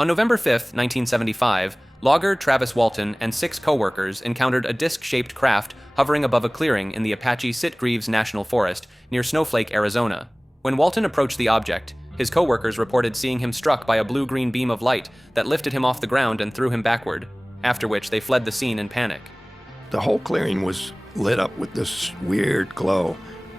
On November 5, 1975, logger Travis Walton and 6 co-workers encountered a disc-shaped craft hovering above a clearing in the Apache Sitgreaves National Forest near Snowflake, Arizona. When Walton approached the object, his co-workers reported seeing him struck by a blue-green beam of light that lifted him off the ground and threw him backward, after which they fled the scene in panic. The whole clearing was lit up with this weird glow.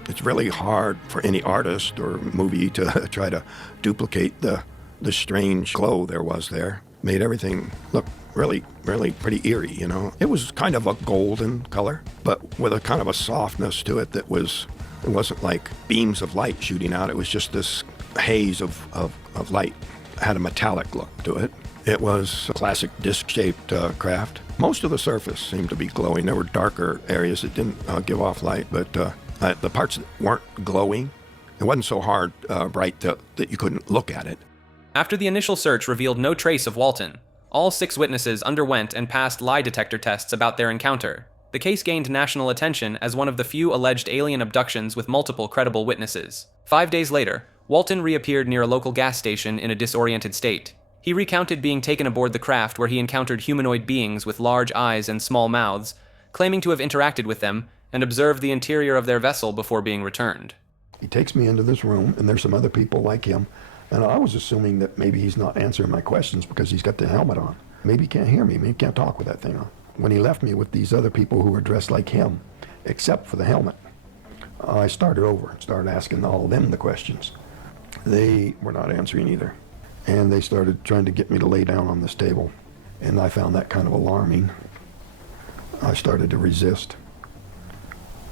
It's really hard for any artist or movie to try to duplicate the strange glow there was there. Made everything look really pretty eerie, you know. It was kind of a golden color, but with a kind of a softness to it that it wasn't like beams of light shooting out. It was just this haze of light. It had a metallic look to it. It was a classic disc-shaped craft. Most of the surface seemed to be glowing. There were darker areas that didn't give off light, but the parts that weren't glowing, it wasn't so bright that you couldn't look at it. After the initial search revealed no trace of Walton, all 6 witnesses underwent and passed lie detector tests about their encounter. The case gained national attention as one of the few alleged alien abductions with multiple credible witnesses. 5 days later, Walton reappeared near a local gas station in a disoriented state. He recounted being taken aboard the craft where he encountered humanoid beings with large eyes and small mouths, claiming to have interacted with them and observed the interior of their vessel before being returned. He takes me into this room, and there's some other people like him, and I was assuming that maybe he's not answering my questions because he's got the helmet on. Maybe he can't hear me, maybe he can't talk with that thing on. When he left me with these other people who were dressed like him, except for the helmet, I started over and started asking all of them the questions. They were not answering either. And they started trying to get me to lay down on this table. And I found that kind of alarming. I started to resist.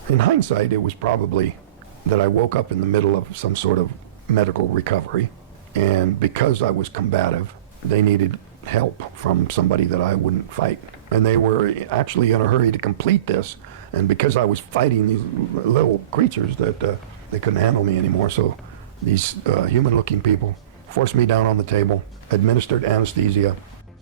In hindsight, it was probably that I woke up in the middle of some sort of medical recovery. And because I was combative, they needed help from somebody that I wouldn't fight. And they were actually in a hurry to complete this. And because I was fighting these little creatures that they couldn't handle me anymore. So these human-looking people forced me down on the table, administered anesthesia.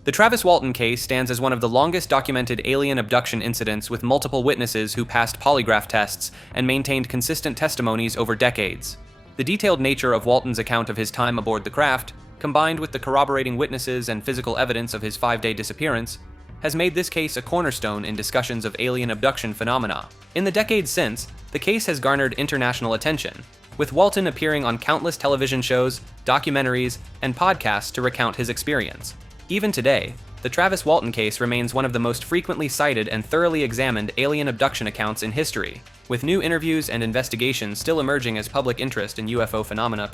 The Travis Walton case stands as one of the longest documented alien abduction incidents with multiple witnesses who passed polygraph tests and maintained consistent testimonies over decades. The detailed nature of Walton's account of his time aboard the craft, combined with the corroborating witnesses and physical evidence of his 5-day disappearance, has made this case a cornerstone in discussions of alien abduction phenomena. In the decades since, the case has garnered international attention, with Walton appearing on countless television shows, documentaries, and podcasts to recount his experience. Even today, the Travis Walton case remains one of the most frequently cited and thoroughly examined alien abduction accounts in history, with new interviews and investigations still emerging as public interest in UFO phenomena